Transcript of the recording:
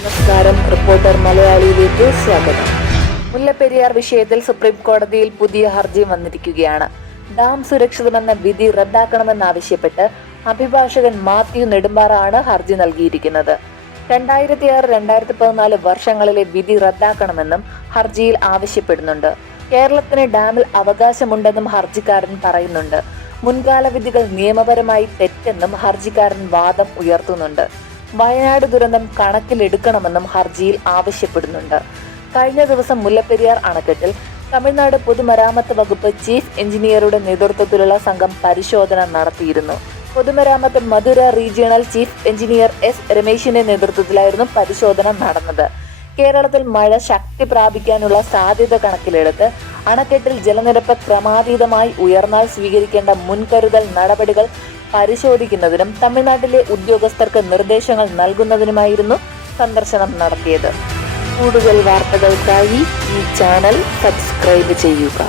നമസ്കാരം. റിപ്പോർട്ടർ മലയാളിയിലേക്ക് സ്വാഗതം. മുല്ലപ്പെരിയാർ വിഷയത്തിൽ സുപ്രീം കോടതിയിൽ പുതിയ ഹർജി വന്നിരിക്കുകയാണ്. ഡാം സുരക്ഷിതമെന്ന വിധി റദ്ദാക്കണമെന്നാവശ്യപ്പെട്ട് അഭിഭാഷകൻ മാത്യു നെടുമ്പാറ ആണ് ഹർജി നൽകിയിരിക്കുന്നത്. 2006-2014 വർഷങ്ങളിലെ വിധി റദ്ദാക്കണമെന്നും ഹർജിയിൽ ആവശ്യപ്പെടുന്നുണ്ട്. കേരളത്തിന് ഡാമിൽ അവകാശമുണ്ടെന്നും ഹർജിക്കാരൻ പറയുന്നുണ്ട്. മുൻകാല വിധികൾ നിയമപരമായി തെറ്റെന്നും ഹർജിക്കാരൻ വാദം ഉയർത്തുന്നുണ്ട്. വയനാട് ദുരന്തം കണക്കിലെടുക്കണമെന്നും ഹർജിയിൽ ആവശ്യപ്പെടുന്നുണ്ട്. കഴിഞ്ഞ ദിവസം മുല്ലപ്പെരിയാർ അണക്കെട്ടിൽ തമിഴ്നാട് പൊതുമരാമത്ത് വകുപ്പ് ചീഫ് എഞ്ചിനീയറുടെ നേതൃത്വത്തിലുള്ള സംഘം പരിശോധന നടത്തിയിരുന്നു. പൊതുമരാമത്ത് മധുര റീജിയണൽ ചീഫ് എഞ്ചിനീയർ എസ് രമേശിന്റെ നേതൃത്വത്തിലായിരുന്നു പരിശോധന നടന്നത്. കേരളത്തിൽ മഴ ശക്തി പ്രാപിക്കാനുള്ള സാധ്യത കണക്കിലെടുത്ത് അണക്കെട്ടിൽ ജലനിരപ്പ് ക്രമാതീതമായി ഉയർന്നാൽ സ്വീകരിക്കേണ്ട മുൻകരുതൽ നടപടികൾ പരിശോധിക്കുന്നതിനും തമിഴ്നാട്ടിലെ ഉദ്യോഗസ്ഥർക്ക് നിർദ്ദേശങ്ങൾ നൽകുന്നതിനുമായിരുന്നു സന്ദർശനം നടത്തിയത്. കൂടുതൽ വാർത്തകൾക്കായി ഈ ചാനൽ സബ്സ്ക്രൈബ് ചെയ്യുക.